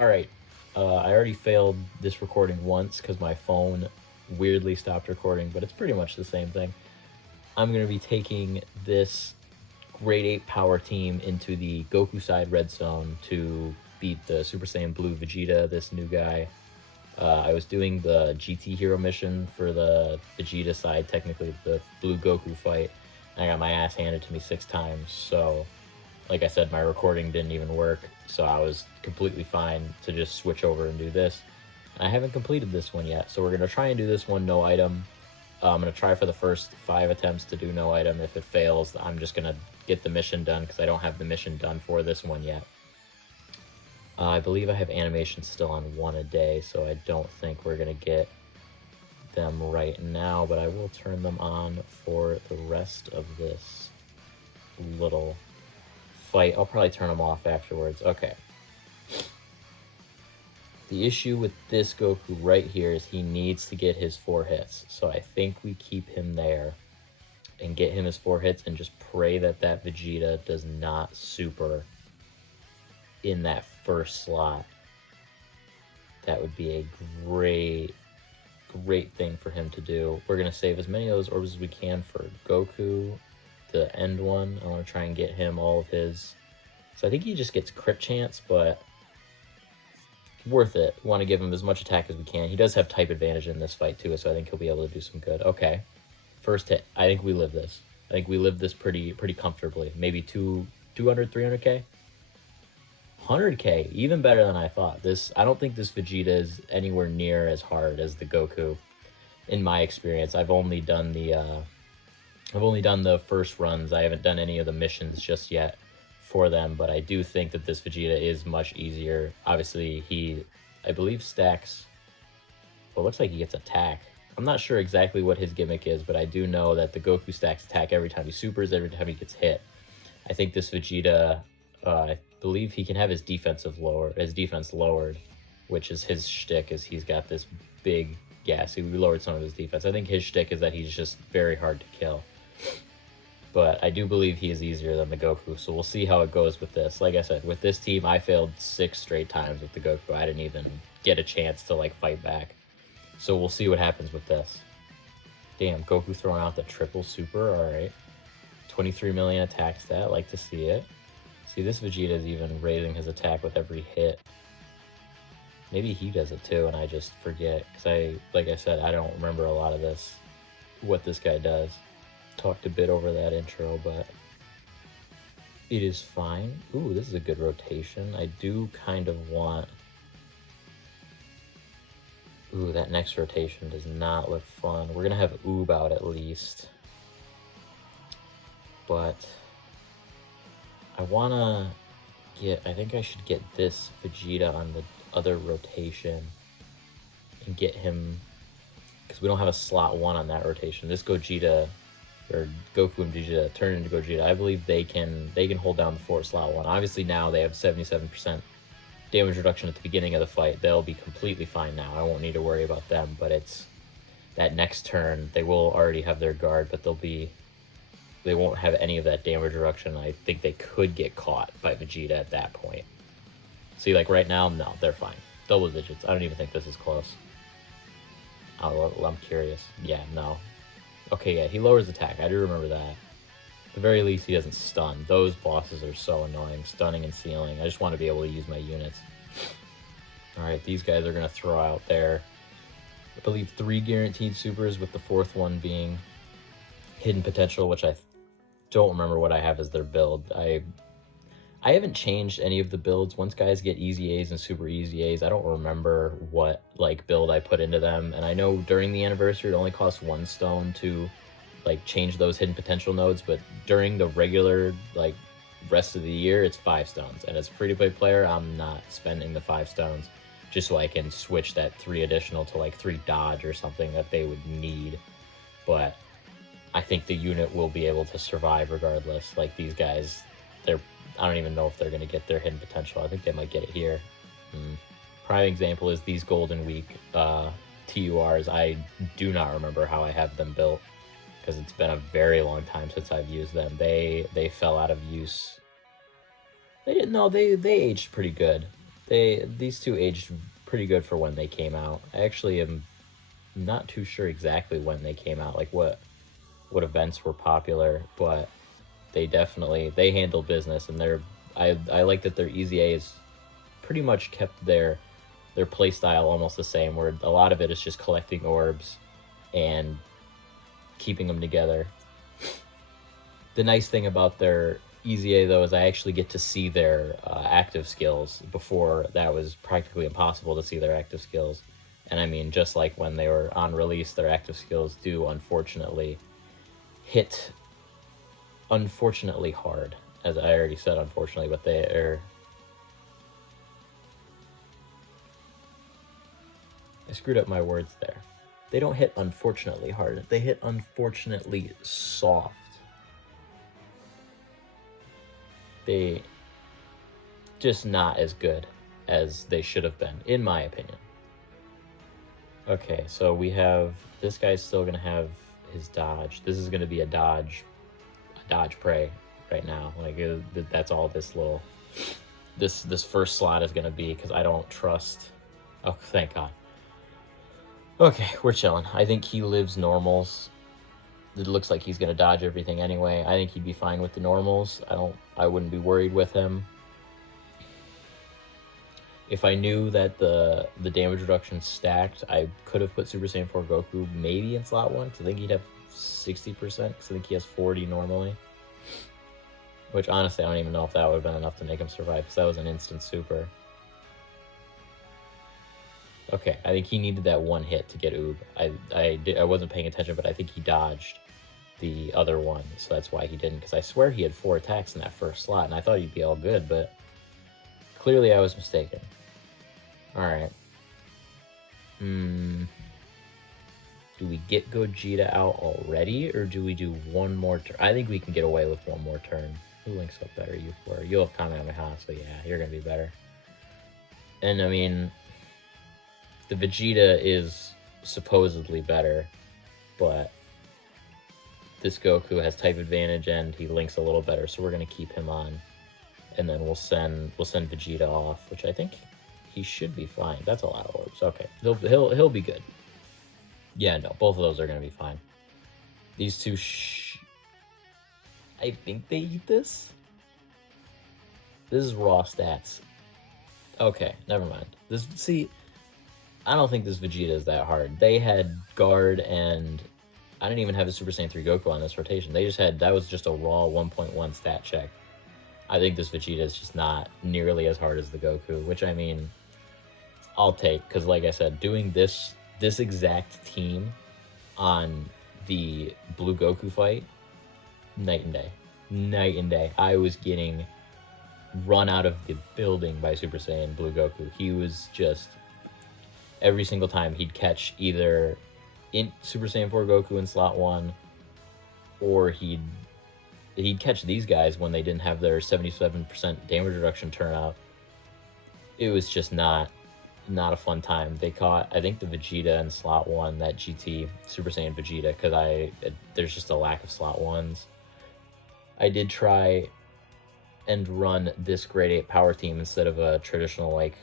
Alright, I already failed this recording once because my phone weirdly stopped recording, but it's pretty much the same thing. I'm going to be taking this grade 8 power team into the Goku side red zone to beat the Super Saiyan Blue Vegeta, this new guy. I was doing the GT Hero mission for the Vegeta side, technically the Blue Goku fight. I got my ass handed to me 6 times, so like I said, my recording didn't even work, so I was completely fine to just switch over and do this. I haven't completed this one yet, so we're going to try and do this one no item. I'm going to try for the first 5 attempts to do no item. If it fails, I'm just going to get the mission done because I don't have the mission done for this one yet. I believe I have animations still on 1 a day, so I don't think we're going to get them right now, but I will turn them on for the rest of this little fight. I'll probably turn them off afterwards. Okay. The issue with this Goku right here is he needs to get his 4 hits. So I think we keep him there and get him his 4 hits and just pray that that Vegeta does not super in that first slot. That would be a great thing for him to do. We're going to save as many of those orbs as we can for Goku, the end one. I want to try and get him all of his. So I think he just gets crit chance, but worth it. We want to give him as much attack as we can. He does have type advantage in this fight too, so I think he'll be able to do some good. Okay. First hit. I think we live this. I think we live this pretty comfortably. Maybe 200, 300k? 100k, even better than I thought. I don't think this Vegeta is anywhere near as hard as the Goku, in my experience. I've only done the first runs. I haven't done any of the missions just yet for them, but I do think that this Vegeta is much easier. Obviously, I believe stacks. Well, it looks like he gets attack. I'm not sure exactly what his gimmick is, but I do know that the Goku stacks attack every time he supers, every time he gets hit. I think this Vegeta, I believe he can have his defense lowered, which is his shtick, is he's got this big gas. We lowered some of his defense. I think his shtick is that he's just very hard to kill. But I do believe he is easier than the Goku, so we'll see how it goes with this. Like I said, with this team, I failed 6 straight times with the Goku. I didn't even get a chance to, like, fight back. So we'll see what happens with this. Damn, Goku throwing out the triple super, alright. 23 million attack stat, like to see it. See, this Vegeta is even raising his attack with every hit. Maybe he does it too, and I just forget, because like I said, I don't remember a lot of this, what this guy does. Talked a bit over that intro, but it is fine. Ooh, this is a good rotation. I do kind of want... Ooh, that next rotation does not look fun. We're going to have Oob out at least. But I want to get... I think I should get this Vegeta on the other rotation and get him... Because we don't have a slot 1 on that rotation. This Gogeta... or Goku and Vegeta turn into Gogeta, I believe they can hold down the 4 slot 1. Obviously now they have 77% damage reduction at the beginning of the fight. They'll be completely fine now. I won't need to worry about them, but it's that next turn, they will already have their guard, but they won't have any of that damage reduction. I think they could get caught by Vegeta at that point. See, like right now, no, they're fine. Double digits. I don't even think this is close. I'm curious. Yeah, no. Okay, yeah, he lowers attack. I do remember that. At the very least, he doesn't stun. Those bosses are so annoying. Stunning and sealing. I just want to be able to use my units. Alright, these guys are going to throw out there, I believe, 3 guaranteed supers, with the 4th one being hidden potential, which I don't remember what I have as their build. I haven't changed any of the builds. Once guys get easy A's and super easy A's, I don't remember what build I put into them. And I know during the anniversary, it only costs 1 stone to change those hidden potential nodes, but during the regular rest of the year, it's 5 stones. And as a free-to-play player, I'm not spending the 5 stones just so I can switch that 3 additional to 3 dodge or something that they would need. But I think the unit will be able to survive regardless. These guys, I don't even know if they're going to get their hidden potential. I think they might get it here. Prime example is these Golden Week TURs. I do not remember how I have them built because it's been a very long time since I've used them. They fell out of use. They didn't know they aged pretty good. These two aged pretty good for when they came out. I actually am not too sure exactly when they came out, like what events were popular, but they handle business, and I like that their EZA is pretty much kept their play style almost the same, where a lot of it is just collecting orbs and keeping them together. The nice thing about their EZA, though, is I actually get to see their active skills. Before, that was practically impossible to see their active skills. And I mean, just like when they were on release, their active skills do unfortunately hit hard. As I already said, unfortunately, but they are... I screwed up my words there. They don't hit unfortunately hard. They hit unfortunately soft. They just not as good as they should have been, in my opinion. Okay, so we have... This guy's still going to have his dodge. This is going to be a dodge prey right now. Like, that's all this little... This first slot is going to be, because I don't trust... Oh, thank God. Okay, we're chilling. I think he lives normals. It looks like he's going to dodge everything anyway. I think he'd be fine with the normals. I wouldn't be worried with him. If I knew that the damage reduction stacked, I could have put Super Saiyan 4 Goku maybe in slot 1, because I think he'd have 60%, because I think he has 40 normally. Which, honestly, I don't even know if that would have been enough to make him survive, because that was an instant super. Okay, I think he needed that one hit to get Oob. I wasn't paying attention, but I think he dodged the other one, so that's why he didn't, because I swear he had 4 attacks in that first slot, and I thought he'd be all good, but clearly I was mistaken. Alright. Do we get Gogeta out already, or do we do one more turn? I think we can get away with one more turn. Who links up better, you four? You'll have Kamehameha, so yeah, you're gonna be better. And I mean... The Vegeta is supposedly better, but this Goku has type advantage and he links a little better, so we're gonna keep him on, and then we'll send Vegeta off, which I think he should be fine. That's a lot of orbs. Okay, he'll be good. Yeah, no, both of those are gonna be fine. These two, I think they eat this. This is raw stats. Okay, never mind. I don't think this Vegeta is that hard. They had guard, and I didn't even have a Super Saiyan 3 Goku on this rotation. They just had... That was just a raw 1.1 stat check. I think this Vegeta is just not nearly as hard as the Goku, which, I mean, I'll take. Because, like I said, doing this exact team on the Blue Goku fight, night and day. Night and day. I was getting run out of the building by Super Saiyan Blue Goku. He was just... Every single time he'd catch either in Super Saiyan 4 Goku in slot 1, or he'd catch these guys when they didn't have their 77% damage reduction turnout. It was just not a fun time. They caught, I think, the Vegeta in slot 1, that GT Super Saiyan Vegeta, because there's just a lack of slot 1s. I did try and run this grade 8 power team instead of a traditional, like,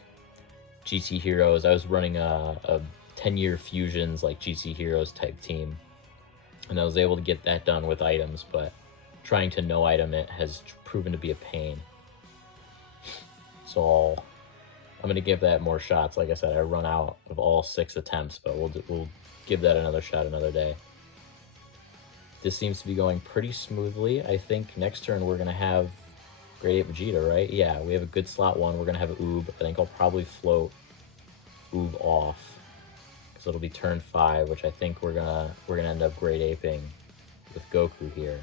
GT Heroes. I was running a 10-year fusions, like GT Heroes type team, and I was able to get that done with items, but trying to no item it has proven to be a pain. So I'm gonna give that more shots. Like I said, I run out of all 6 attempts, but we'll give that another shot another day. This seems to be going pretty smoothly. I think next turn we're gonna have Grade 8 Vegeta, right? Yeah, we have a good slot 1. We're gonna have Oob. I think I'll probably float Oob off, because it'll be turn 5, which I think we're gonna end up grade aping with Goku here.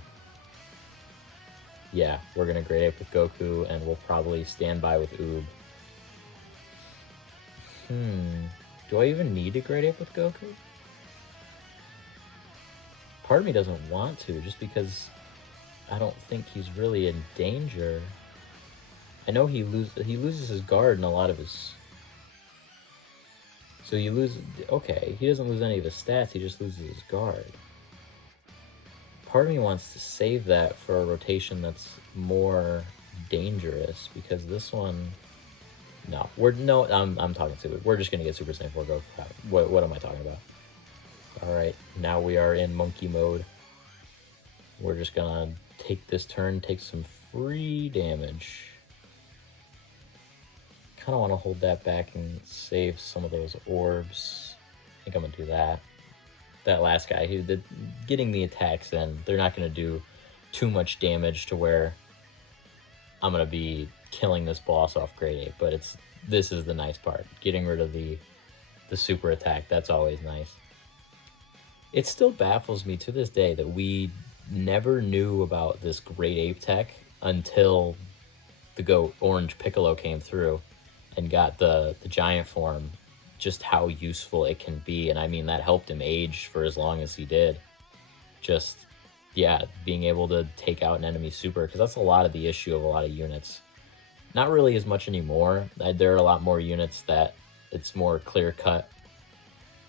Yeah, we're gonna grade ape with Goku, and we'll probably stand by with Oob. Do I even need to grade ape with Goku? Part of me doesn't want to, just because I don't think he's really in danger. I know he loses his guard in a lot of his... So he loses... Okay, he doesn't lose any of his stats, he just loses his guard. Part of me wants to save that for a rotation that's more dangerous, because this one... No, I'm talking Super. We're just gonna get Super Saiyan 4 Goku out. What am I talking about? All right, now we are in monkey mode. We're just gonna take this turn, take some free damage. Kind of want to hold that back and save some of those orbs. I think I'm gonna do that. That last guy, getting the attacks in, they're not gonna do too much damage to where I'm gonna be killing this boss off grade 8, but this is the nice part. Getting rid of the super attack, that's always nice. It still baffles me to this day that we never knew about this grade 8 tech until the Orange Piccolo came through and got the giant form, just how useful it can be. And I mean, that helped him age for as long as he did. Just, yeah, being able to take out an enemy super, because that's a lot of the issue of a lot of units. Not really as much anymore. There are a lot more units that it's more clear-cut,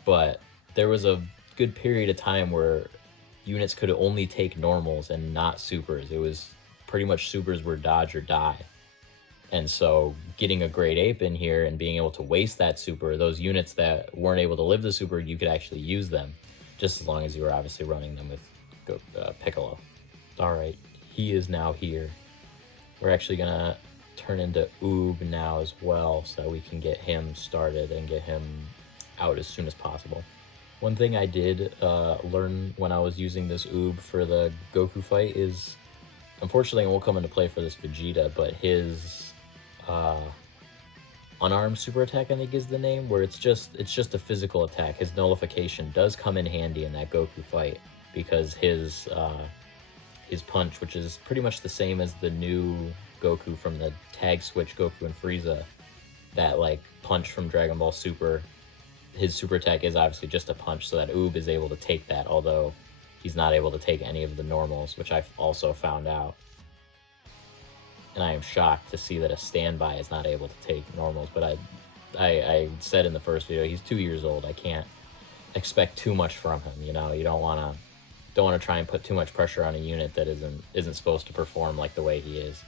but there was a good period of time where units could only take normals and not supers. It was pretty much supers were dodge or die. And so getting a grade 8 in here and being able to waste that super, those units that weren't able to live the super, you could actually use them, just as long as you were obviously running them with Piccolo. All right, he is now here. We're actually gonna turn into Oob now as well, so that we can get him started and get him out as soon as possible. One thing I did learn when I was using this Oob for the Goku fight is, unfortunately it won't come into play for this Vegeta, but his unarmed super attack, I think is the name, where it's just a physical attack. His nullification does come in handy in that Goku fight, because his punch, which is pretty much the same as the new Goku from the tag switch Goku and Frieza, that like punch from Dragon Ball Super, his super attack is obviously just a punch, so that Oob is able to take that, although he's not able to take any of the normals, which I've also found out. And I am shocked to see that a standby is not able to take normals, but I said in the first video, he's 2 years old. I can't expect too much from him, you know? You don't want to try and put too much pressure on a unit that isn't supposed to perform like the way he is.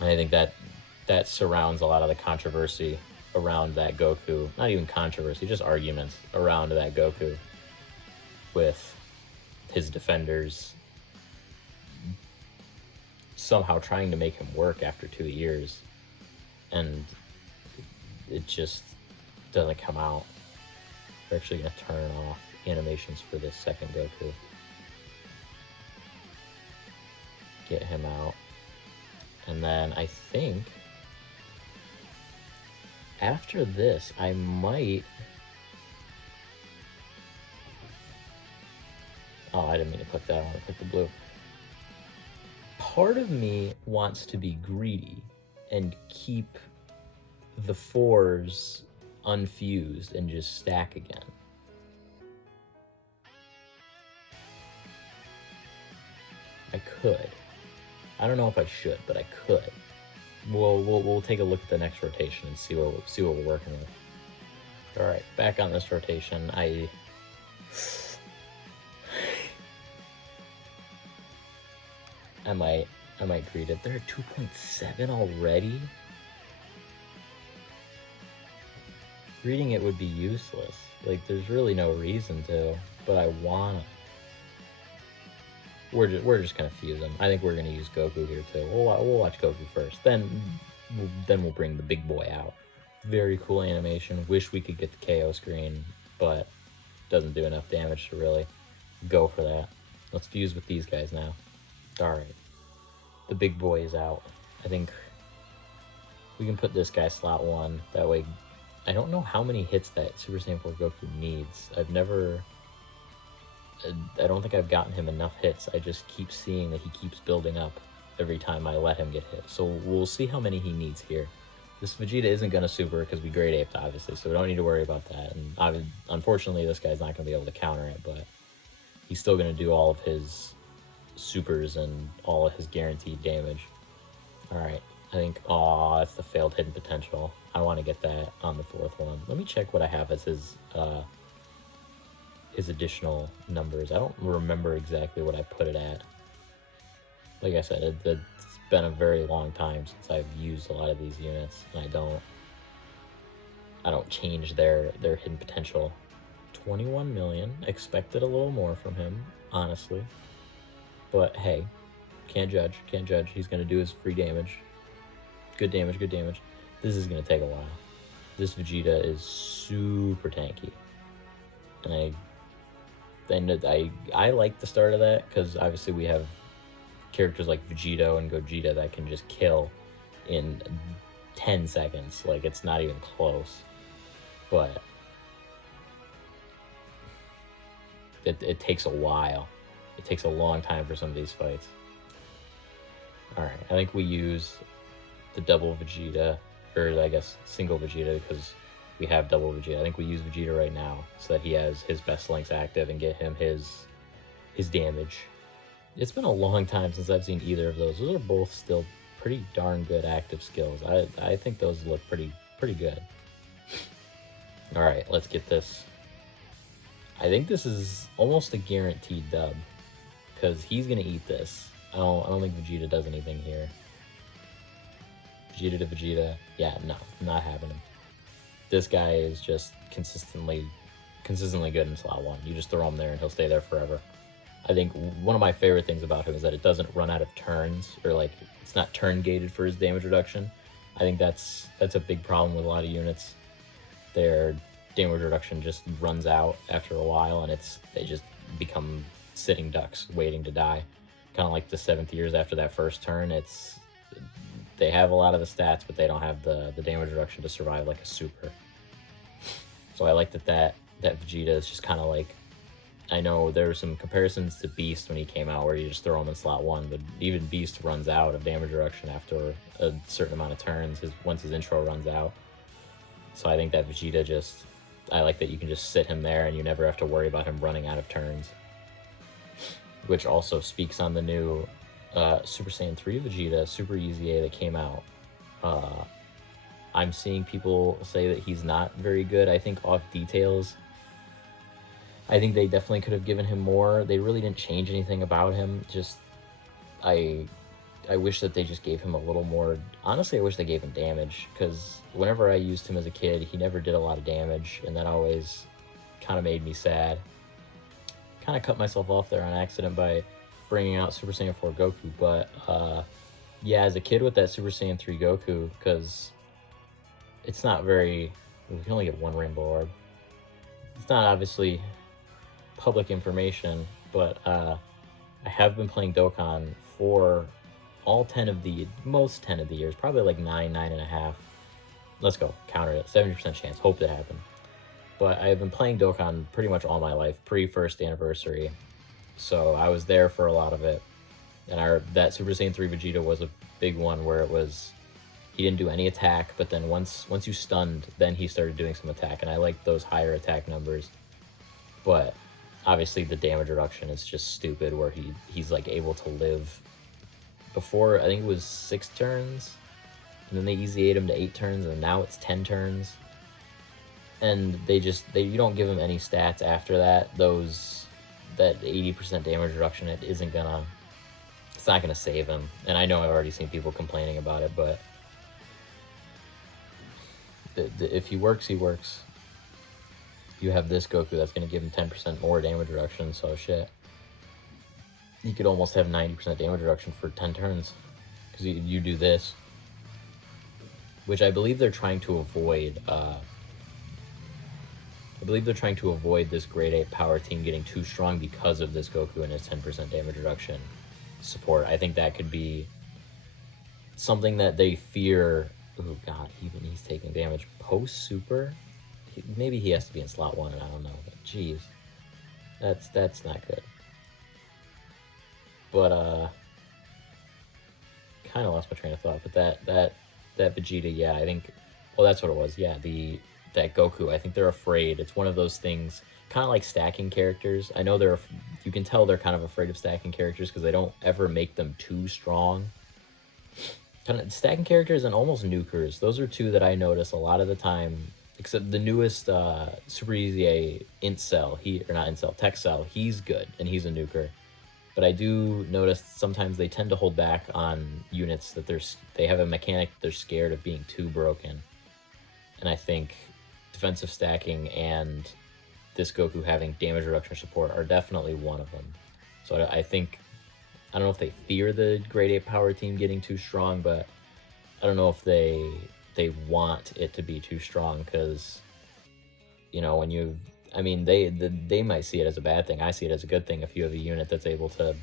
And I think that surrounds a lot of the controversy around that Goku. Not even controversy, just arguments around that Goku with his defenders somehow trying to make him work after 2 years, and it just doesn't come out. We're actually going to turn off animations for this second Goku. Get him out. And then I think after this, I might... Oh, I didn't mean to click that. I want to click the blue. Part of me wants to be greedy and keep the 4s unfused and just stack again. I could. I don't know if I should, but I could. We'll take a look at the next rotation and see what we're working with. All right, back on this rotation. I might greet it. They're at 2.7 already. Greeting it would be useless. Like, there's really no reason to, but I wanna. We're just gonna fuse them. I think we're gonna use Goku here too. We'll watch Goku first. Then we'll bring the big boy out. Very cool animation. Wish we could get the KO screen, but doesn't do enough damage to really go for that. Let's fuse with these guys now. Alright. The big boy is out. I think we can put this guy slot 1. That way, I don't know how many hits that Super Saiyan 4 Goku needs. I don't think I've gotten him enough hits. I just keep seeing that he keeps building up every time I let him get hit. So we'll see how many he needs here. This Vegeta isn't going to super because we grade aped, obviously, so we don't need to worry about that. And unfortunately, this guy's not going to be able to counter it, but he's still going to do all of his supers and all of his guaranteed damage. Alright, I think, that's the failed hidden potential. I want to get that on the 4th one. Let me check what I have as his additional numbers. I don't remember exactly what I put it at. Like I said, it's been a very long time since I've used a lot of these units, and I don't change their hidden potential. 21 million. Expected a little more from him, honestly. But hey, can't judge. Can't judge. He's gonna do his free damage. Good damage. Good damage. This is gonna take a while. This Vegeta is super tanky, and I like the start of that because obviously we have characters like Vegito and Gogeta that can just kill in 10 seconds. Like, it's not even close. But it takes a while. It takes a long time for some of these fights. Alright, I think we use the double Vegeta, or I guess single Vegeta, because we have double Vegeta. I think we use Vegeta right now so that he has his best links active and get him his damage. It's been a long time since I've seen either of those. Those are both still pretty darn good active skills. I think those look pretty good. Alright, let's get this. I think this is almost a guaranteed dub, because he's gonna eat this. I don't think Vegeta does anything here. Vegeta to Vegeta. Yeah, no, not happening. This guy is just consistently good in slot 1. You just throw him there and he'll stay there forever. I think one of my favorite things about him is that it doesn't run out of turns, or like it's not turn gated for his damage reduction. I think that's a big problem with a lot of units. Their damage reduction just runs out after a while, and they just become sitting ducks waiting to die. Kind of like the 7th years after that first turn. They have a lot of the stats, but they don't have the damage reduction to survive like a super. So I like that Vegeta is just kind of like, I know there were some comparisons to Beast when he came out where you just throw him in slot 1, but even Beast runs out of damage reduction after a certain amount of turns, once his intro runs out. So I think that Vegeta I like that you can just sit him there and you never have to worry about him running out of turns. Which also speaks on the new Super Saiyan 3 Vegeta, Super Easy A, that came out. I'm seeing people say that he's not very good. I think off details, I think they definitely could have given him more. They really didn't change anything about him. Just, I wish that they just gave him a little more. Honestly, I wish they gave him damage, because whenever I used him as a kid, he never did a lot of damage, and that always kind of made me sad. Kind of cut myself off there on accident by bringing out Super Saiyan 4 Goku, but yeah, as a kid with that Super Saiyan 3 Goku, because it's not very, we can only get one Rainbow Orb. It's not obviously public information, but I have been playing Dokkan for most 10 of the years, probably like 9.5. Let's go, counter it, 70% chance, hope that happened. But I've been playing Dokkan pretty much all my life, pre-first anniversary. So I was there for a lot of it. And that Super Saiyan 3 Vegeta was a big one where he didn't do any attack, but then once you stunned, then he started doing some attack, and I like those higher attack numbers. But obviously the damage reduction is just stupid, where he's like able to live before, I think it was 6 turns, and then they easy 8 him to 8 turns, and now it's 10 turns. And you don't give him any stats after that. That 80% damage reduction, it's not gonna save him. And I know I've already seen people complaining about it, but if he works, he works. You have this Goku that's gonna give him 10% more damage reduction, so shit. You could almost have 90% damage reduction for 10 turns, because you do this. Which I believe they're trying to avoid. I believe they're trying to avoid this grade 8 power team getting too strong because of this Goku and his 10% damage reduction support. I think that could be something that they fear. Oh god, even he's taking damage post-super? Maybe he has to be in slot 1, and I don't know. But jeez, that's not good. But kind of lost my train of thought. But that Vegeta, yeah, I think. Well, that's what it was. Yeah, that Goku, I think they're afraid. It's one of those things, kind of like stacking characters. I know you can tell they're kind of afraid of stacking characters because they don't ever make them too strong. Kind of stacking characters and almost nukers. Those are two that I notice a lot of the time. Except the newest Super Easy A Int Cell, Tech Cell, he's good and he's a nuker. But I do notice sometimes they tend to hold back on units that they have a mechanic they're scared of being too broken. And I think defensive stacking and this Goku having damage reduction support are definitely one of them. So I think, I don't know if they fear the Grade 8 power team getting too strong, but I don't know if they want it to be too strong, because, you know, when you, I mean, they might see it as a bad thing. I see it as a good thing if you have a unit that's able to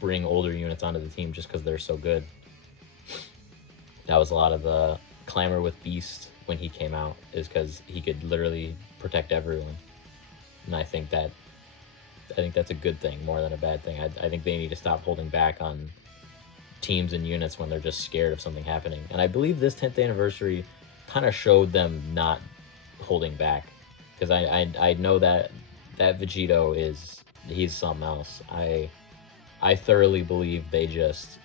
bring older units onto the team just because they're so good. That was a lot of the clamor with Beast when he came out, is because he could literally protect everyone. And I think that's a good thing more than a bad thing. I think they need to stop holding back on teams and units when they're just scared of something happening. And I believe this 10th anniversary kind of showed them not holding back, because I know that Vegito he's something else. I thoroughly believe they just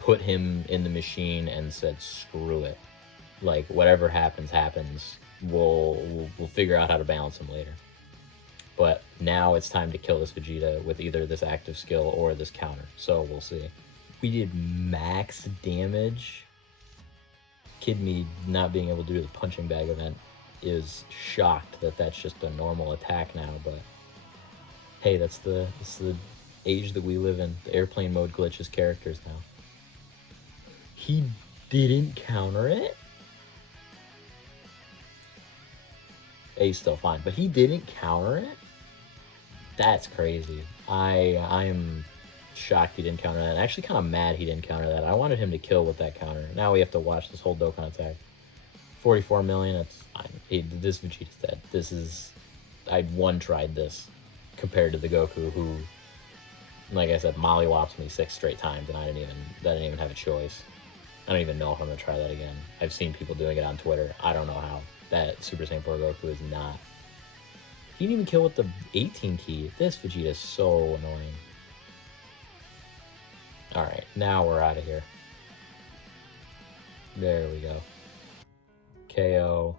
put him in the machine and said, screw it. Like, whatever happens, happens. We'll figure out how to balance him later. But now it's time to kill this Vegeta with either this active skill or this counter. So we'll see. We did max damage. Kid Me not being able to do the punching bag event is shocked that that's just a normal attack now. But hey, that's the age that we live in. The airplane mode glitches characters now. He didn't counter it? A's still fine, but he didn't counter it? That's crazy. I'm shocked he didn't counter that. I'm actually kind of mad he didn't counter that. I wanted him to kill with that counter. Now we have to watch this whole Dokkan attack. 44 million, that's fine. This Vegeta's dead. This is... I'd one-tried this compared to the Goku who, like I said, mollywops me 6 straight times, and I didn't even have a choice. I don't even know if I'm going to try that again. I've seen people doing it on Twitter. I don't know how. That Super Saiyan 4 Goku is not... He didn't even kill with the 18 key. This Vegeta is so annoying. Alright, now we're out of here. There we go. KO.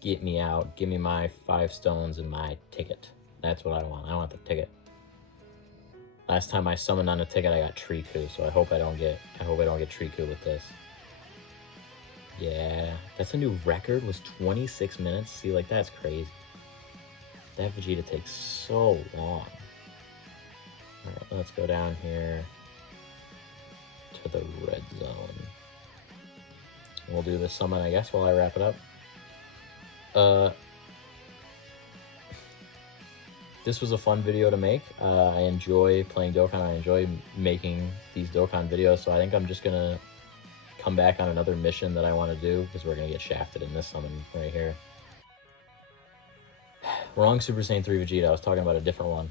Get me out. Give me my 5 stones and my ticket. That's what I want. I want the ticket. Last time I summoned on a ticket, I got Triku, so I hope I don't get Triku with this. Yeah, that's a new record. Was 26 minutes. See, like, that's crazy. That Vegeta takes so long. Alright, let's go down here to the red zone. We'll do the summon, I guess, while I wrap it up. This was a fun video to make. I enjoy playing Dokkan. I enjoy making these Dokkan videos, so I think I'm just gonna come back on another mission that I want to do, because we're gonna get shafted in this summon right here. Wrong Super Saiyan 3 Vegeta. I was talking about a different one.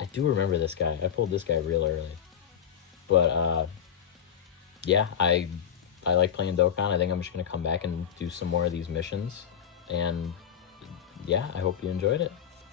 I do remember this guy. I pulled this guy real early. But, yeah, I like playing Dokkan. I think I'm just going to come back and do some more of these missions. And, yeah, I hope you enjoyed it.